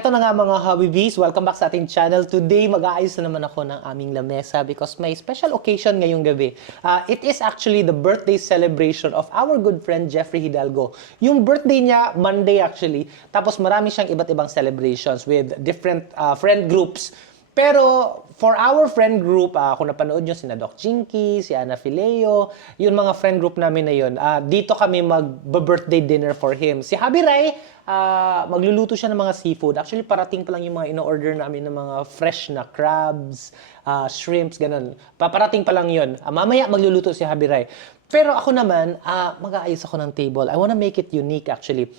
eto na nga mga Habibis, welcome back sa ating channel. Today, mag-aayos na naman ako ng aming lamesa because may special occasion ngayong gabi. It is actually the birthday celebration of our good friend Jeffrey Hidalgo. Yung birthday niya, Monday actually, tapos marami siyang iba't ibang celebrations with different friend groups. Pero for our friend group, kung napanood nyo sina Doc Jinky, si Ana Fileo, yung mga friend group namin na yun, dito kami mag-birthday dinner for him. Si Habi Rai, magluluto siya ng mga seafood. Actually, parating pa lang yung mga ino-order namin ng mga fresh na crabs, shrimps, ganun. Paparating pa lang yun. Mamaya magluluto si Habi Rai. Pero ako naman, mag-aayos ako ng table. I wanna make it unique actually.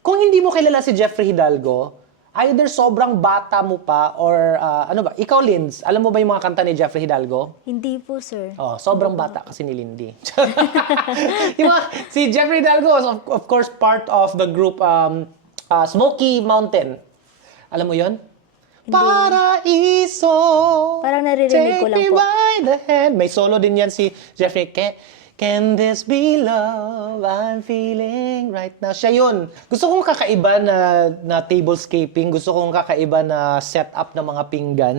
Kung hindi mo kilala si Jeffrey Hidalgo, either sobrang bata mo pa or ano ba? Ikaw, Linz, alam mo ba yung mga kanta ni Jeffrey Hidalgo? Hindi po, sir. Oh, sobrang bata kasi ni Lindy. Si Jeffrey Hidalgo was of course part of the group Smoky Mountain. Alam mo 'yon? Paraiso. Parang naririnig ko lang Take me po. by the hand. May solo din yan si Jeffrey. Can this be love I'm feeling right now? Siya yun. Gusto kong kakaiba na tablescaping. Gusto kong kakaiba na setup ng mga pinggan.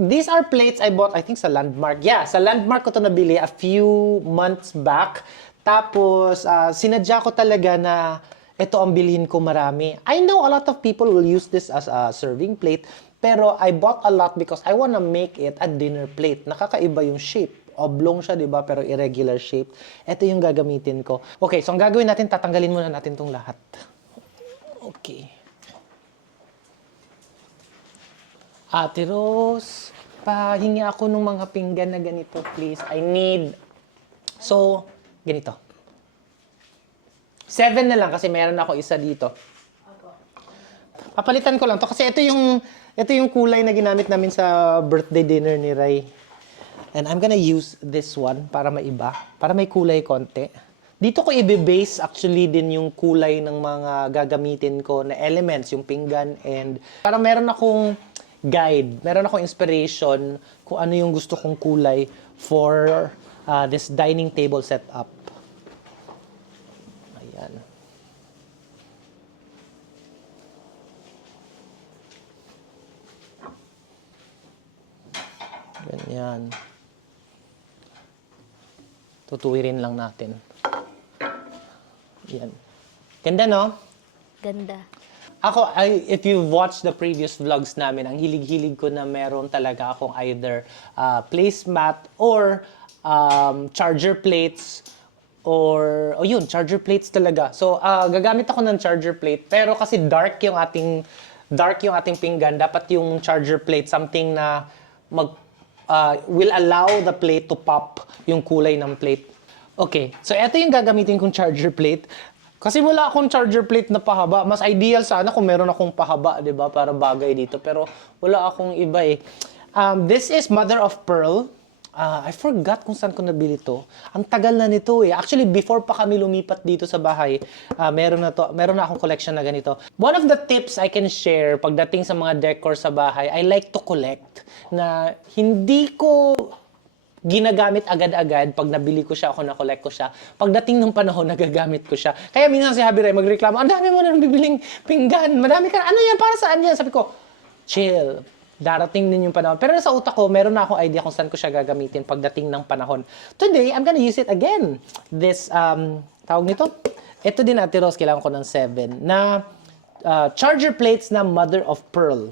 These are plates I bought, I think, sa Landmark. Yeah, sa Landmark ko to nabili a few months back. Tapos, sinadya ko talaga na ito ang bilhin ko marami. I know a lot of people will use this as a serving plate. Pero I bought a lot because I wanna make it a dinner plate. Nakakaiba yung shape. Oblong siya, di ba? Pero irregular shape. Ito yung gagamitin ko. Okay, so ang gagawin natin, tatanggalin muna natin tong lahat. Okay. Ate Rose, pahingi ako ng mga pinggan na ganito, please. I need... So, ganito. 7 na lang kasi meron ako isa dito. Papalitan ko lang to kasi ito yung kulay na ginamit namin sa birthday dinner ni Ray. And I'm gonna use this one para maiba, para may kulay konti. Dito ko i-base actually din yung kulay ng mga gagamitin ko na elements, yung pinggan and para meron akong guide, meron akong inspiration kung ano yung gusto kong kulay for this dining table setup. Ayan. Ganyan. Tutuwirin lang natin. Yan. Ganda, no? Ganda. Ako, if you've watched the previous vlogs namin, ang hilig-hilig ko na meron talaga akong either placemat or charger plates or, charger plates talaga. So, gagamit ako ng charger plate, pero kasi dark yung ating pinggan, dapat yung charger plate, something na will allow the plate to pop yung kulay ng plate. Okay, so ito yung gagamitin kong charger plate. Kasi wala akong charger plate na pahaba. Mas ideal sana kung meron akong pahaba, di ba? Para bagay dito. Pero wala akong iba eh. This is mother of pearl. I forgot kung saan ko nabili to. Ang tagal na nito eh. Actually, before pa kami lumipat dito sa bahay, meron na akong collection na ganito. One of the tips I can share pagdating sa mga decor sa bahay, I like to collect na hindi ko ginagamit agad-agad. Pag nabili ko siya, ako na-collect ko siya. Pagdating ng panahon, nagagamit ko siya. Kaya minsan si Habi Rai magreklamo, ang dami mo na bibiling pinggan. Madami ka. Ano yan? Para saan yan? Sabi ko, chill. Darating din yung panahon. Pero sa utak ko, meron na akong idea kung saan ko siya gagamitin pagdating ng panahon. Today, I'm gonna use it again. This, tawag nito? Ito din, Ate Rose, kailangan ko ng 7 na charger plates na mother of pearl.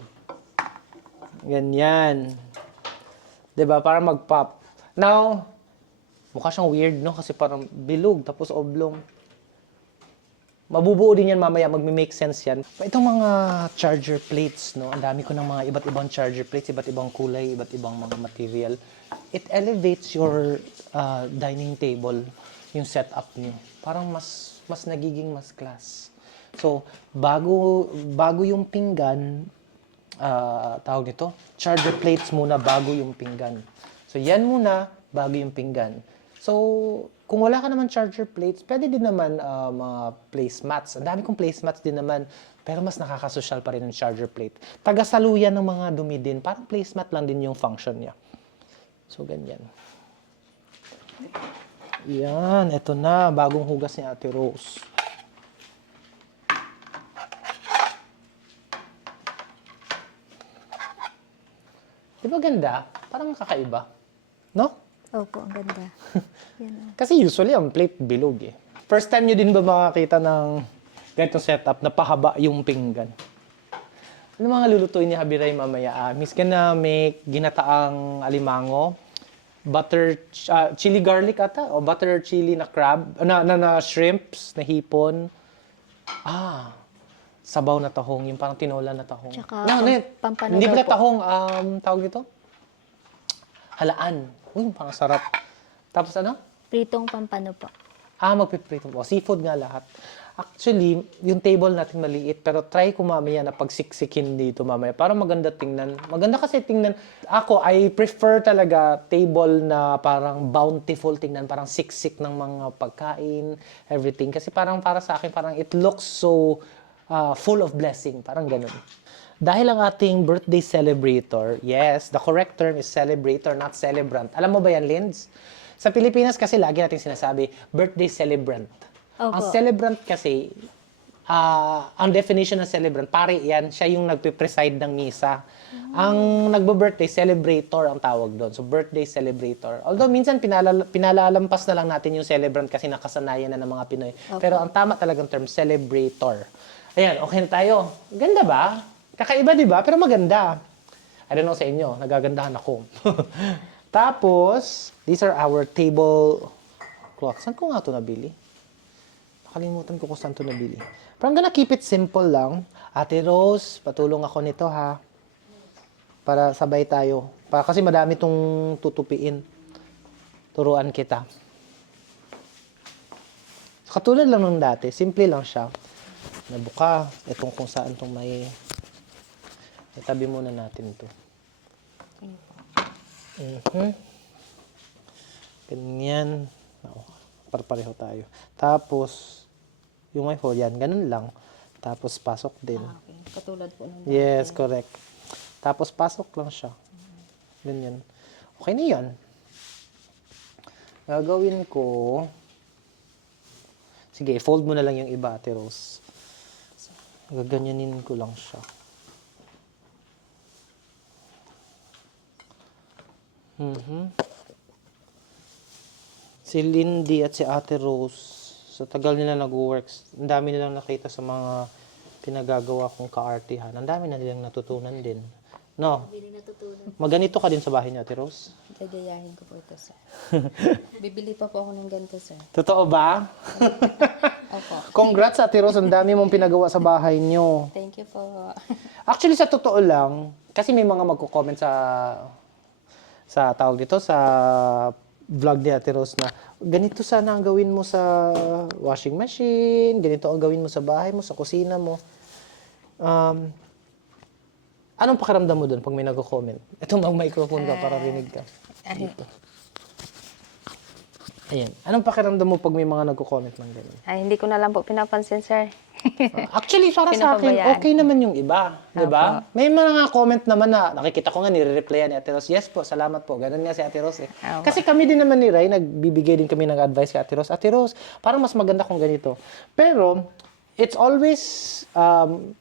Ganyan. Diba? Para mag-pop. Now, mukha siyang weird, no? Kasi parang bilog, tapos oblong. Mabubuo din yan mamaya, magme-make sense yan. Itong mga charger plates, no? Ang dami ko ng mga iba't ibang charger plates, iba't ibang kulay, iba't ibang mga material. It elevates your dining table, yung setup niyo. Parang mas nagiging mas class. So, bago yung pinggan, tawag nito, charger plates muna bago yung pinggan. So, yan muna bago yung pinggan. So, kung wala ka naman charger plates, pwede din naman mga placemats. Ang dami kong placemats din naman, pero mas nakakasosyal pa rin yung charger plate. Tagasaluyan ng mga dumi din, parang placemat lang din yung function niya. So, ganyan. Yan, eto na, bagong hugas ni Ate Rose. Di ba ganda? Parang kakaiba. No? Opo, ang ganda. Yan o. Kasi usually, ang plate bilog eh. First time nyo din ba makakita ng ganitong setup na pahaba yung pinggan? Ano mga lulutuin ni Habiray mamaya? Miss gonna make ginataang alimango, chili garlic ata, o butter chili na crab, na shrimps, na hipon. Sabaw na tahong, yung parang tinola na tahong. Tsaka pampano hindi daw pala po. tahong, tawag dito? Halaan. Uy, parang sarap. Tapos ano? Pritong pampano po. Magpiprito po. Seafood nga lahat. Actually, yung table natin maliit, pero try ko mamaya na pagsiksikin dito mamaya para maganda tingnan. Maganda kasi tingnan. Ako, I prefer talaga table na parang bountiful tingnan, parang siksik ng mga pagkain, everything. Kasi parang para sa akin, parang it looks so full of blessing. Parang ganun. Dahil ang ating birthday celebrator, yes, the correct term is celebrator, not celebrant. Alam mo ba yan, Linz? Sa Pilipinas kasi lagi natin sinasabi, birthday celebrant. Opo. Ang celebrant kasi, ang definition ng celebrant, pare yan, siya yung nagpe-preside ng misa. Ang nagbo-birthday, celebrator ang tawag doon. So, birthday celebrator. Although, minsan pinalalampas na lang natin yung celebrant kasi nakasanayan na ng mga Pinoy. Pero ang tama talagang term, celebrator. Ayan, okay na tayo. Ganda ba? Kakaiba, di ba? Pero maganda. I don't know sa inyo, nagagandahan ako. Tapos, these are our table cloths. Saan ko nga ito nabili? Nakalimutan ko kung saan ito nabili. Pero I'm gonna keep it simple lang. Ate Rose, patulong ako nito ha. Para sabay tayo. Kasi madami itong tutupiin. Turuan kita. Katulad lang nung dati. Simple lang siya. Nabuka. Itong kung saan itong may... Itabi muna natin ito. Ganyan. Pareho tayo. Tapos, yung may fold, yan. Ganun lang. Tapos, pasok din. Okay. Katulad po nung Yes, correct. Tapos, pasok lang siya. Ganyan. Okay na yan. Gagawin ko... Sige, fold mo na lang yung iba, Ate Rose. Gaganyanin ko lang siya. Si Lindy at si Ate Rose, sa tagal nila nag-works, ang dami nilang nakita sa mga pinagagawa kong kaartihan. Ang dami na nilang natutunan din. No? Bili natutunan. Maganito ka din sa bahay niyo, Ate Rose? Gagayahin ko po ito, sir. Bibili pa po ako ng ganito, sir. Totoo ba? Opo. Congrats, Ate Rose. Ang dami mong pinagawa sa bahay niyo. Thank you po. Actually, sa totoo lang, kasi may mga magko-comment sa tawag dito, sa vlog ni Ate Rose na ganito sana ang gawin mo sa washing machine, ganito ang gawin mo sa bahay mo, sa kusina mo. Anong pakiramdam mo doon pag may nagko-comment? Ito, mag-microphone ka para rinig ka. Dito. Ayan. Anong pakiramdam mo pag may mga nagko-comment ng ganun? Ay, hindi ko na lang po pinapansin, sir. Actually, para sa akin, Pinapabayaan. okay naman yung iba. Di ba? May mga comment naman na, nakikita ko nga, nire-replyan ni Ate Rose. Yes po, salamat po. Ganun nga si Ate Rose eh. Opo. Kasi kami din naman ni Ray, nagbibigay din kami ng advice kay Ate Rose. Ate Rose, parang mas maganda kung ganito. Pero, it's always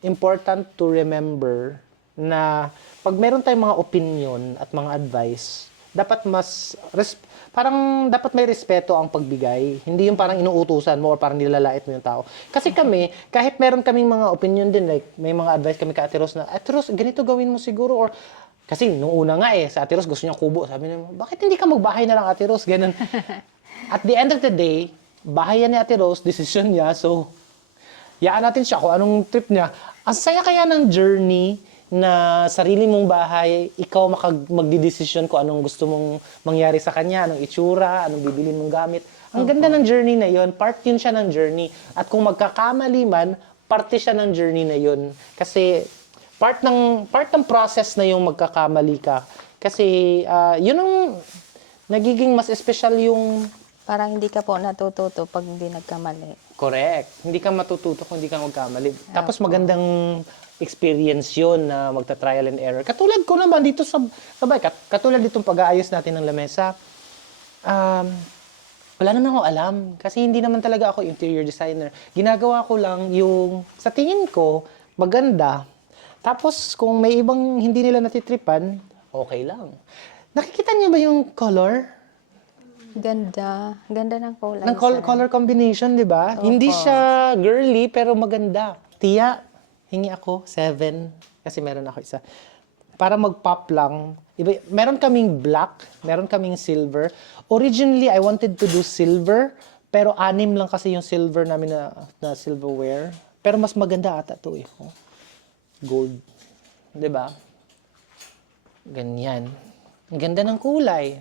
important to remember na pag meron tayong mga opinion at mga advice, dapat parang dapat may respeto ang pagbigay. Hindi yung parang inuutusan mo or parang nilalait mo yung tao. Kasi kami, kahit meron kaming mga opinion din, like may mga advice kami kay Ate Rose na, Ate Rose, ganito gawin mo siguro. Or, kasi nung una nga sa Ate Rose gusto niya kubo. Sabi niya, bakit hindi ka magbahay na lang, Ate Rose? Ganun. At the end of the day, bahay yan ni Ate Rose, decision niya. So, yaan natin siya kung anong trip niya. Ang saya kaya ng journey na sarili mong bahay, ikaw magdidesisyon kung anong gusto mong mangyari sa kanya, anong itsura, anong bibilin mong gamit. Ang ganda ng journey na yon, part yun siya ng journey. At kung magkakamali man, parte siya ng journey na yon. Kasi part ng process na yung magkakamali ka. Kasi yun ang nagiging mas espesyal yung... Parang hindi ka po natututo pag hindi nagkamali. Correct. Hindi ka matututo kung hindi ka magkamali. Tapos magandang experience yun na magta-trial and error. Katulad ko naman dito sa bahay, katulad ditong pag-aayos natin ng lamesa, wala naman ako alam. Kasi hindi naman talaga ako interior designer. Ginagawa ko lang yung, sa tingin ko, maganda. Tapos kung may ibang hindi nila natitripan, okay lang. Nakikita niyo ba yung color? Ganda. Ganda ng kulay, Ng sir. color combination, di ba? Hindi siya girly, pero maganda. Tia, hingi ako, 7. Kasi meron ako isa. Para mag-pop lang. Iba, meron kaming black, meron kaming silver. Originally, I wanted to do silver, pero 6 lang kasi yung silver namin na silverware. Pero mas maganda ata to eh. Oh. Gold. Di ba? Ganyan. Ang ganda ng kulay.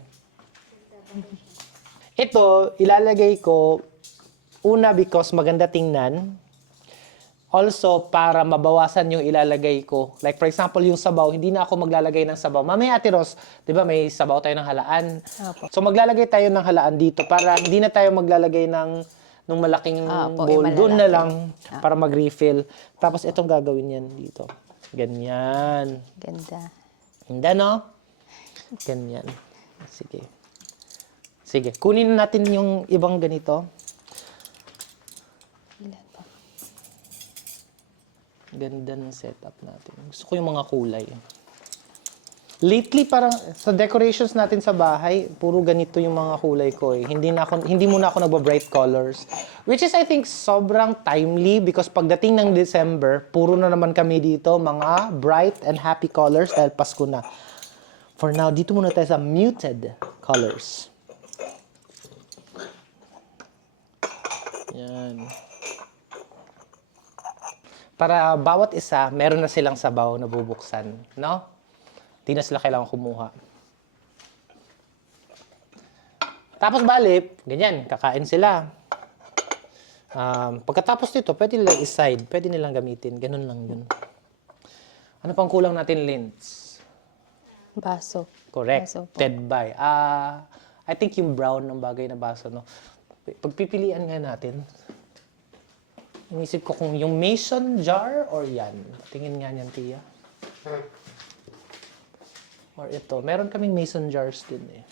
Ito, ilalagay ko, una because maganda tingnan. Also, para mabawasan yung ilalagay ko. Like for example, yung sabaw, hindi na ako maglalagay ng sabaw. Mamaya, Ate Ros, di ba may sabaw tayo ng halaan? Opo. So maglalagay tayo ng halaan dito para hindi na tayo maglalagay ng malaking Opo, bowl. yung Doon na malalaki. lang para mag-refill. Tapos itong gagawin yan dito. Ganyan. Ganda. Hindi, no? Ganyan. Sige. Sige, kunin natin yung ibang ganito. Ilan pa? Ganda ng setup natin. Gusto ko yung mga kulay. Lately, parang sa decorations natin sa bahay, puro ganito yung mga kulay ko eh. Hindi muna ako nagba-bright colors. Which is, I think, sobrang timely because pagdating ng December, puro na naman kami dito, mga bright and happy colors dahil Pasko na. For now, dito muna tayo sa muted colors. Yan. Para bawat isa, meron na silang sabaw na bubuksan. No? Di na sila kailangan kumuha. Tapos balik, ganyan, kakain sila. Pagkatapos nito, pwede nilang i-side, pwede nilang gamitin. Ganun lang yun. Ano pang kulang natin, Linz? Baso. Correct. Baso po. Ted by. I think yung brown ng bagay na baso, no? Pagpipilian nga natin, inisip ko kung yung mason jar or yan. Tingin nga niyan, Tia. Or ito. Meron kaming mason jars din eh.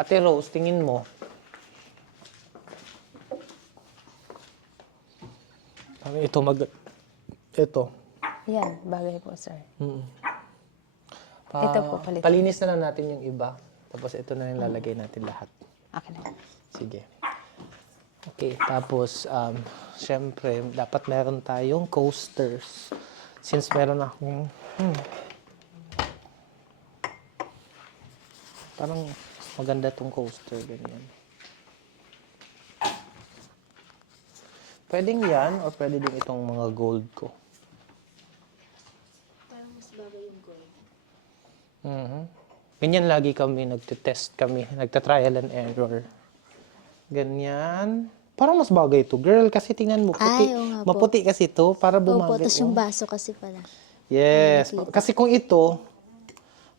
Ate Rose, tingin mo. Ito. Yan, bagay po, sir. Pa- Ito po, palit. Palinis na lang natin yung iba. Tapos ito na yung lalagay natin lahat. Akin na. Sige. Okay, tapos, syempre, dapat meron tayong coasters. Since meron akong, parang maganda tong coaster, ganyan. Pwedeng yan, or pwede din itong mga gold ko. Parang mas bagay yung gold. Ganyan lagi kami, nagtitest kami, nagta-trial and error. Ganyan. Parang mas bagay to, girl, kasi tingnan mo, puti. Ay, oo nga po. Maputi kasi to, para Opo, bumagay. tapos yung baso kasi pala. Yes. Kasi kung ito,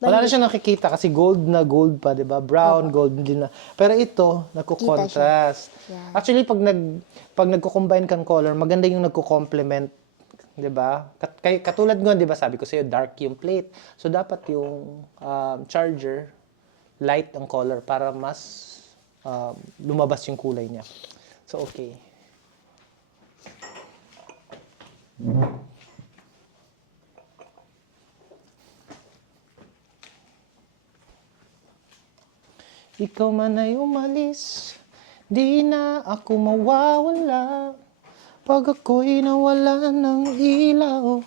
wala na siya nakikita kasi gold na gold pa, di ba? Brown, gold din na. Pero ito, nagko-contrast. Yeah. Actually, pag nagko-combine kang color, maganda yung nagko-complement, di ba? Katulad nga, di ba, sabi ko sa'yo, dark yung plate. So, dapat yung charger, light ang color para mas lumabas yung kulay niya. So, okay. Ikaw man ay umalis, di na ako mawawala. Pag ako'y nawala ng ilaw,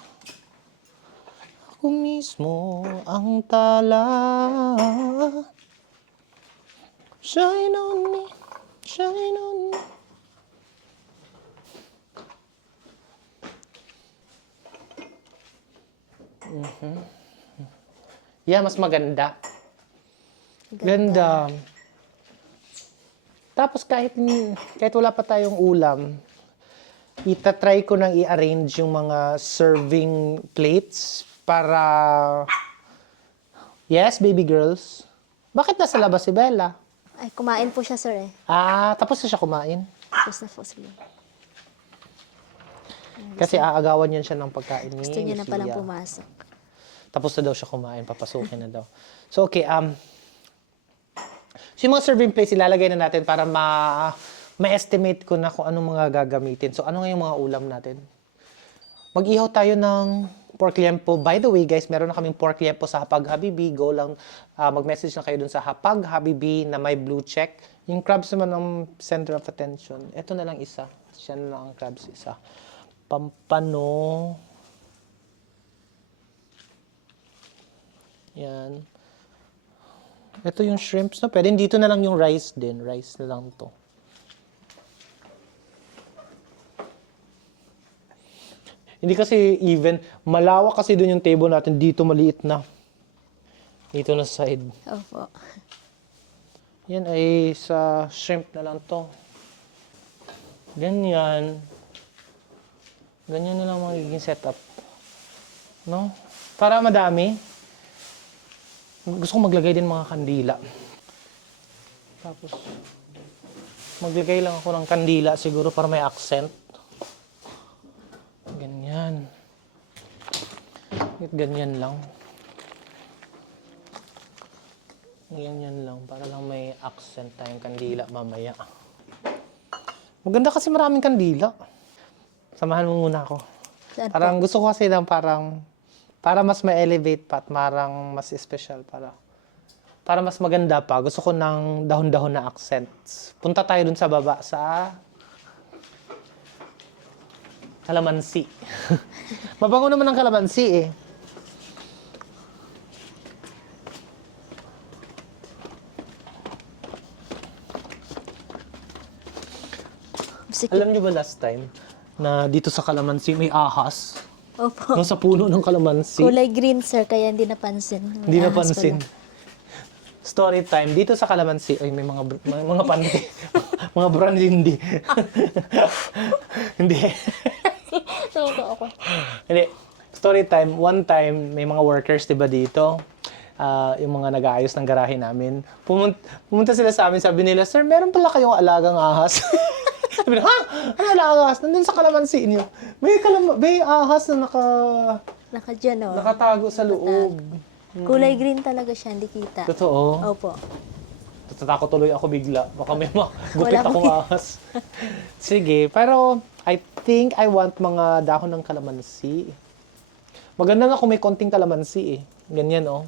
ako mismo ang tala. Shine on me, shine on me. Yeah, mas maganda. Ganda. Tapos kahit wala pa tayong ulam, itatry ko nang i-arrange yung mga serving plates para... Yes, baby girls? Bakit nasa labas si Bella? Ay, kumain po siya, sir eh. Tapos na siya kumain. Tapos na po sila. Kasi aagawan niyan siya ng pagkain ni Gusto niya na palang Lucia. pumasok. Tapos na daw siya kumain, papasukin na daw. So, okay, so yung mga serving plates, ilalagay na natin para ma-estimate ko na kung anong mga gagamitin. So, ano nga yung mga ulam natin? Mag-ihaw tayo ng pork liempo. By the way, guys, meron na kaming pork liempo sa Hapag Habibi. Go lang, mag-message na kayo dun sa Hapag Habibi na may blue check. Yung crabs naman ang center of attention. Ito na lang isa. Siya na lang ang crabs isa. Pampano. Yan. Ito yung shrimps na. Pwede dito na lang yung rice din. Rice na lang to. Hindi kasi even. Malawak kasi dun yung table natin. Dito maliit na. Dito na side. Opo. Yan ay sa shrimp na lang to. Ganyan. Ganyan na lang magiging setup. No? Para madami. Gusto ko maglagay din mga kandila. Tapos, maglagay lang ako ng kandila siguro para may accent. Ganyan. Ganyan lang. Ganyan lang. Para lang may accent tayong kandila mamaya. Maganda kasi maraming kandila. Samahan mo muna ako. Saan po? Parang gusto ko kasi ng parang para mas ma-elevate pa at parang mas special para mas maganda pa. Gusto ko ng dahon-dahon na accents. Punta tayo dun sa baba sa kalamansi. Mabango naman ang kalamansi eh. Sige. Alam niyo ba last time na dito sa kalamansi may ahas? Opo. No, sa puno ng kalamansi. Kulay green, sir, kaya hindi napansin. Hindi May ahas napansin. pala. Story time. Dito sa kalamansi, ay may mga panty. Mga brand hindi. Hindi. Opo, ako. Hindi. Story time. One time, may mga workers, diba dito? Yung mga nag-aayos ng garahe namin. Pumunta sila sa amin, sabi nila, "Sir, meron pala kayong alagang ahas." Sabi nila, "Ha? Ano alagang ahas? Nandun sa kalamansi niyo. May ahas na Naka-dyan, oh. nakatago sa loob." Kulay green talaga siya, hindi kita. Totoo. Opo. Tatakot tuloy ako bigla. Baka may gupit Wala akong ahas. Sige, pero I think I want mga dahon ng kalamansi. Maganda nga kung may konting kalamansi eh. Ganyan oh.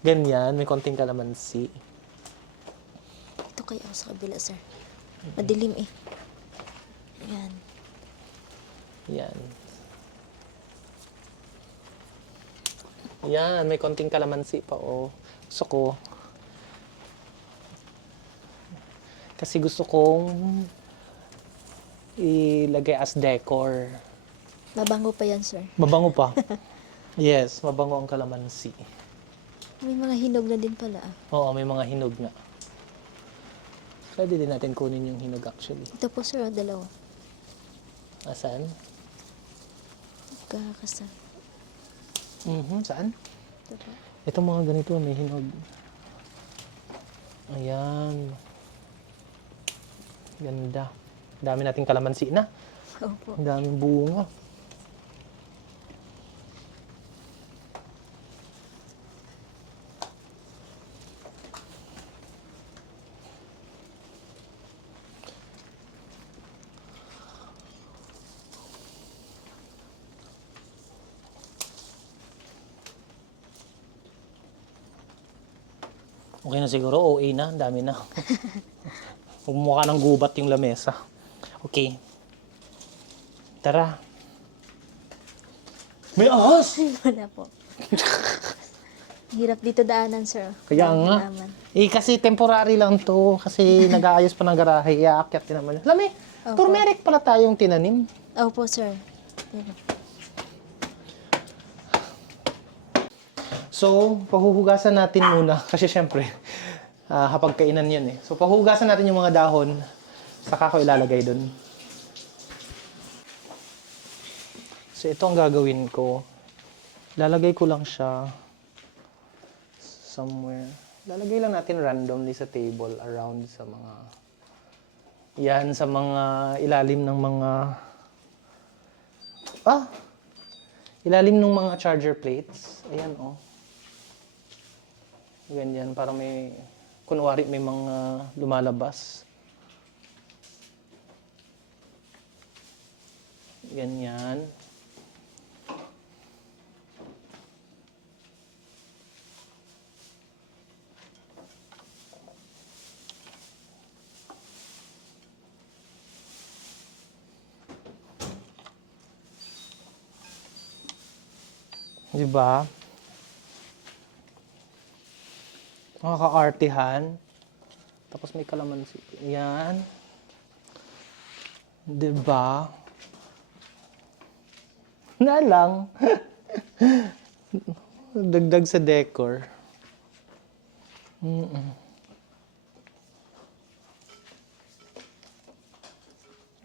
Ganyan, may konting kalamansi. Ito kaya ako sa kabila, sir. Madilim eh. Ayan. Yan. Yan, may konting kalamansi pa oh. Gusto ko. Kasi gusto kong ilagay as decor. Mabango pa yan, sir. Mabango pa. Yes, mabango ang kalamansi. May mga hinog na din pala. Ah. Oo, may mga hinog nga. Pwede din natin kunin yung hinog actually. Ito po, sir, oh, dalawa. Asan? Kakasal. Saan? Ito po. Itong mga ganito, may hinog. Ayan. Ganda. Dami nating kalamansi na. Opo. Ang daming bunga. Okay na siguro, OA na, ang dami na. Mukha ng gubat yung lamesa. Okay. Tara. May ahas! Wala po. Hirap dito daanan, sir. Kaya Dami nga. naman. Kasi temporary lang to. Kasi nag-aayos pa ng garahe. Iaakyat din naman. Alam mo, Opo. turmeric pala tayong tinanim. Opo, sir. Ayan. So, pahuhugasan natin muna. Kasi syempre, hapagkainan yun eh. So, pahuhugasan natin yung mga dahon. Saka ko ilalagay dun. So, ito ang gagawin ko. Lalagay ko lang siya somewhere. Lalagay lang natin randomly sa table around sa mga yan, sa mga ilalim ng mga ilalim ng mga charger plates. Ayan, oh. Ganyan, para may, kunwari may mga lumalabas. Ganyan. Di ba? Nakaka-artihan. Tapos may kalamansi. Yan. Di ba? Na lang. Dagdag sa decor.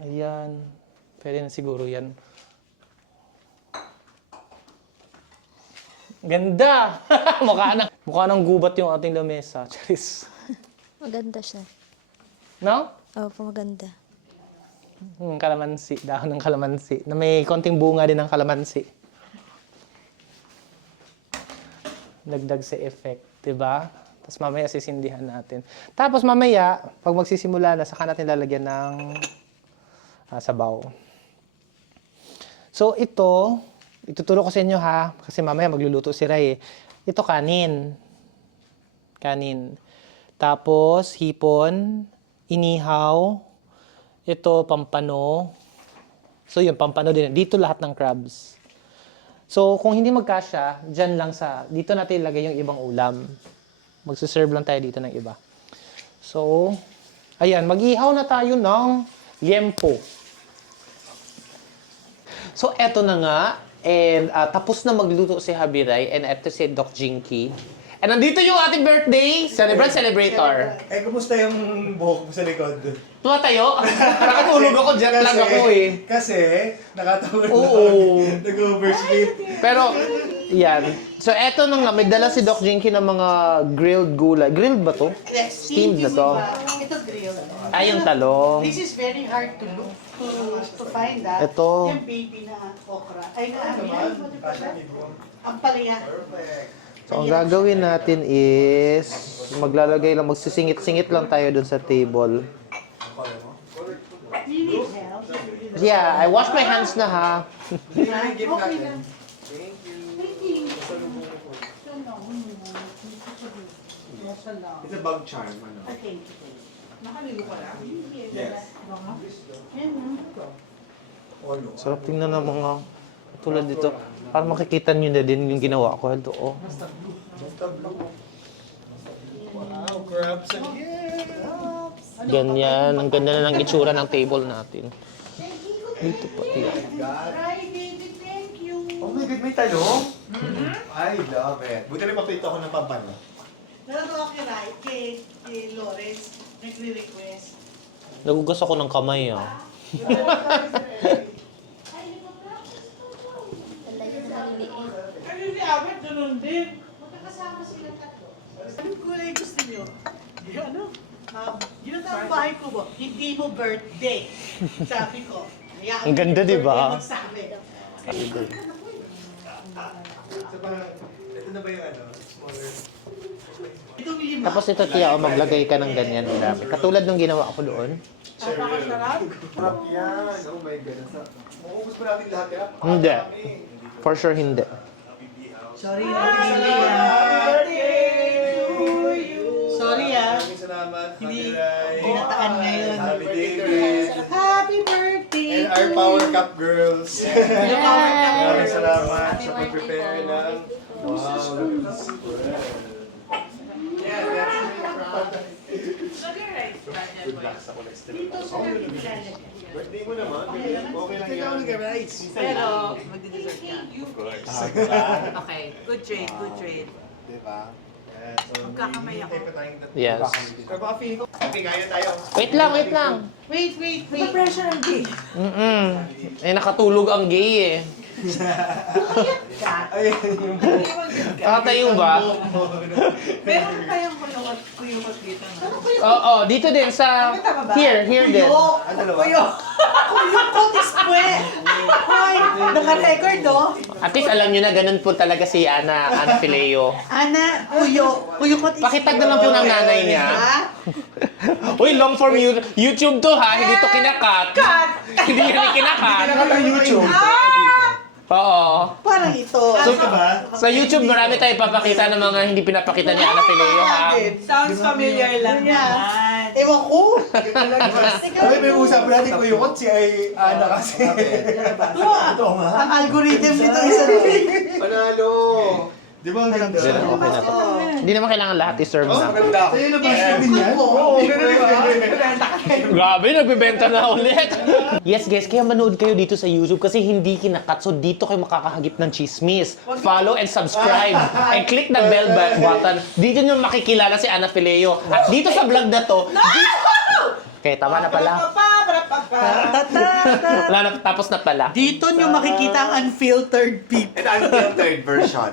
Ayan. Pwede na siguro yan. Ganda! mukha ng gubat yung ating lamesa. Charis. Maganda siya. No? Opo, maganda. Kalamansi. Dahon ng kalamansi. Na may konting bunga din ng kalamansi. Dagdag sa effect. Diba? Tapos mamaya sisindihan natin. Tapos mamaya, pag magsisimula na, saka natin lalagyan ng sabaw. So ito, ituturo ko sa inyo ha, kasi mamaya magluluto si Ray. Ito kanin. Kanin. Tapos hipon, inihaw, ito pampano. So yun, pampano din. Dito lahat ng crabs. So kung hindi magkasya, dyan lang dito natin ilagay yung ibang ulam. Magsuserve lang tayo dito ng iba. So, ayan, mag-ihaw na tayo ng liempo. So eto na nga. And tapos na magluto si Habiray and eto si Doc Jinky. And nandito yung ating birthday celebrator. Kumusta yung buhok mo sa likod? Tumatayo? Nakatulog ako, jet lag ako eh. Kasi, nakatawag Oo. nag-oversleep. Pero, yan. So eto na nga, may dala si Doc Jinky ng mga grilled gulay. Grilled ba to? Yes, Steamed na to. Ito grill. Ay, yung talong. This is very hard to look to find that. Ito. Yung baby na okra. Ay, na ano yan? Ang palaya. So, ang gagawin natin is, maglalagay lang, magsisingit-singit lang tayo dun sa table. You need help. Yeah, I wash my hands na ha. Okay lang. It's a bug charm, ano? Okay. Nakalilo ka lang? Yes. Yan, Sarap tingnan ng mga tulad dito. Para makikita nyo na din yung ginawa ko. Ito, oh. Wow, crabs again! Ganyan. Ang ganda na ng itsura ng table natin. Dito pa. Yeah. Right, baby, thank you. Oh my God, may talong? I love it. Buti rin papito ako ng pampano. Nalagawa kay Lores, nagre-request. Nagugas ako ng kamay, ah. Talaga na maliliit. Ano ni Abet, ganun din. Magkakasama sila tatlo. Anong kulay gusto niyo? Yung ano? Yun ang bahay ko ba? Hindi mo birthday. Sabi ko. Hayaan Ang ganda, mo di yung ba? birthday magsabi. So parang, ito na ba yung ano? Smaller? Itong lima. Tapos ito, Tia, oh, maglagay ka ng ganyan. Dami. Katulad nung ginawa ko doon. Napakasarap. Sarap yan! Oh my goodness. Maubos pa natin lahat yan. Hindi. For sure, hindi. Sorry na, hindi yan. Sorry ah. Maraming salamat. Hindi Happy binataan ngayon. Happy day, Chris. Happy birthday And our to Power you. Cup girls. Maraming salamat sa pag-prepare ng... Wow, look at this spread. Yeah, that's good luck sa birthday mo naman. Okay lang yan. Pero, magdi-dessert ka. Of course. Okay, good trade, good trade. Diba? Yeah, so, Magkakamay ako. hihintay pa tayong tatlo. Yes. Pero baka feeling ko, okay, kaya tayo. Wait lang, wait lang. Wait. Pressure ang day. Eh, nakatulog ang gay eh. Ay, yung Kakatayo ba? Meron kayang kuyungot dito na. Oo, dito din sa... Here din. Ano na ba? Kuyungot is pwede. Hoy, naka-record oh. At least alam nyo na ganun po talaga si Ana Fileo. Ana, kuyungot is Pakitag na lang po ng nanay niya. Ha? Uy, long form YouTube to ha, hindi to kinakat. Cut! Hindi yun ikinakat. Kinakatang YouTube. Oo. Parang ito. Sa YouTube, marami tayo ipapakita ng mga hindi pinapakita ni Ana Fileo, ha? Sounds familiar lang naman. Ewan ko. Ay, may usap natin ko yung si ay Ana kasi. Ito nga. Ang algorithm nito isa din. Panalo. Di ba ang ganda? Okay na to. Hindi naman kailangan lahat i-serve na. Maganda. Sa'yo na ba din yan? Oo. Grabe, nagbibenta na ulit. Yes guys, kaya manood kayo dito sa YouTube kasi hindi kinakat. So dito kayo makakahagip ng chismis. Follow and subscribe. And click the bell button. Dito nyo makikilala si Ana Fileo. At dito sa vlog na to, okay, tama na pala. Wala na, tapos na pala. Dito nyo makikita ang unfiltered people. An unfiltered version.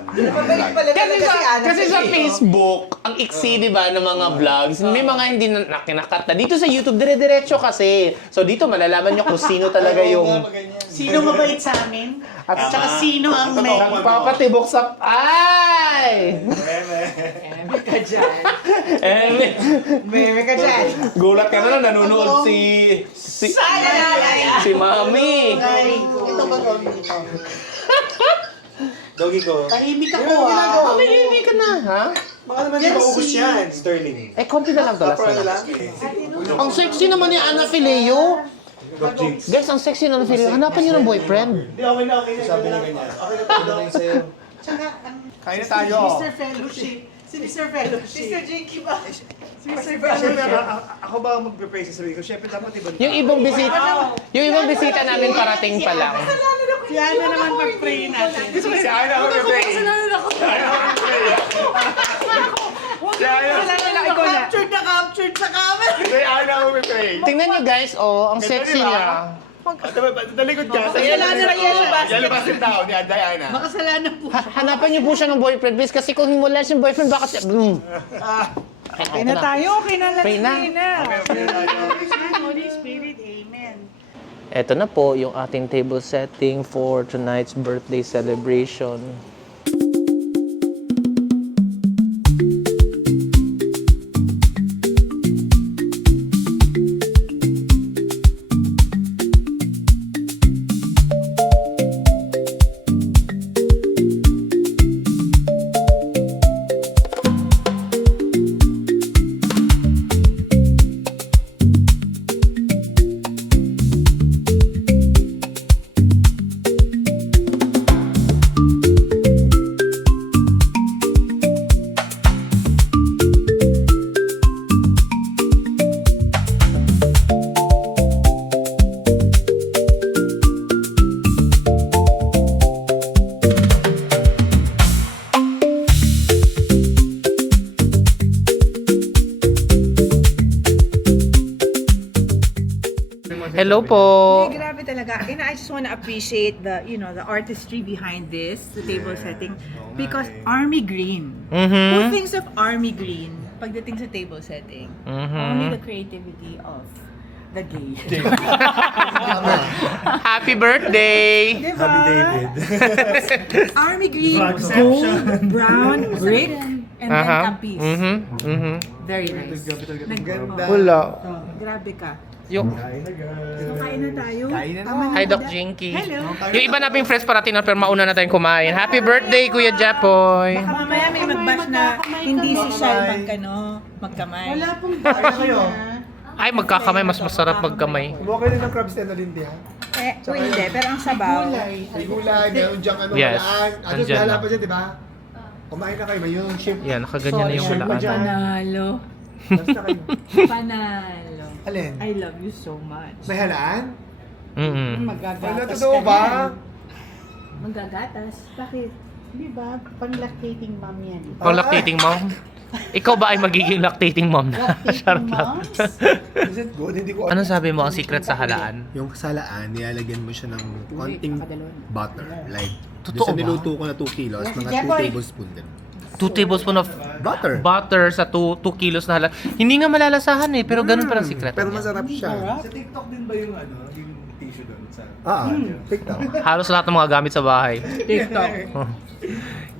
Kasi sa Facebook, ang iksi, di ba, ng mga vlogs, may mga hindi na kinakat na. Dito sa YouTube, dire-diretso kasi. So dito, malalaman nyo kung sino talaga yung Sino mabait sa amin? At saka sino ang may... nagpapatibok sa... Ay! Eme ka dyan. Eh, Eme ka dyan. gulat ka na lang, nanonood si Mami. Ay, ito ba ito? Doggy ko. Tahimik ako ah. May ka na, ha? Baka naman di maubos yan, Sterling. Eh, konti na lang to, last na lang. Ang sexy naman ni Ana Fileo. Guys, ang sexy na Ana Fileo. Hanapan niyo ng boyfriend. Hindi, okay na. Sabi niya ganyan. Okay na rin sa'yo. Tsaka ang... Kain na tayo. Mr. Fellowship. Si Mr. Fellowship. Mr. Jinky ba? Si Mr. Siyempre, Fellowship. ako ba ang magpe-praise sa sarili ko? Siyempre, dapat iba. Yung ibang bisita namin parating pa lang. Si Ana naman pag-pray natin. Si Ana ako mag-pray. Captured sa camera. Si Ana ako mag-pray. Tingnan niyo guys, oh, ang sexy niya. Talikod ka. Makasalanan na yan. Yalabas yung tao ni Ana. Makasalanan po. Hanapan niyo po siya ng boyfriend, please. Kasi kung wala siyang boyfriend, baka siya... Okay na tayo. Okay na lang. Pray na. Holy Spirit, Amen. Ito na po yung ating table setting for tonight's birthday celebration. Hello po. Hey, grabe talaga. And I just want to appreciate the, the artistry behind this, the table setting. Because Army Green. Who thinks of Army Green pagdating sa table setting? Only the creativity of the gay. Happy birthday! Diba? Happy David. Army Green, gold, brown, brick, and then tapis. Very nice. Ganda. Wala. Grabe ka. Yung... So, kain na tayo. Hi, Doc Jinky. Yung iba nating friends parating na pero mauna na tayong kumain. Happy birthday, Kuya Japoy! Baka mamaya may magbash na hindi si Shal magkamay. Wala pong kayo? Ay, magkakamay. Mas masarap magkamay. Kumuha kayo ng crabs na din diyan. Hindi, pero ang sabaw. May gulay, meron diyang Yes, halaan. andyan Lala na. pa dyan, di ba? Kumain na kayo, may yung shrimp. Yan, nakaganyan na yung halaan. Panalo. Basta kayo. Panalo. Alin? I love you so much. May halaan? Magagatas Ano, totoo ba? Magagatas? Bakit? Di ba? Pang-lactating mom yan. Pang lactating mom? Ikaw ba ay magiging lactating mom na? Charot lang. Is it good? Hindi ko Anong sabi mo ang secret sa halaan? Yung salaan, nilalagyan mo siya ng konting butter. Like, Totoo doon sa ba? niluto ko na 2 kilos, mga 2 tablespoon din. 2 tablespoon of Butter. butter sa 2 kilos na halaan. Hindi nga malalasahan eh, pero ganun pala ang secret. Pero masarap siya. Sa TikTok din ba yung yung tissue doon? Sa... TikTok. Halos lahat ng mga gamit sa bahay. TikTok.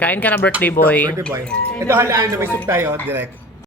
Kain ka na, birthday boy. Birthday boy. Ito halaan na may soup tayo, direct.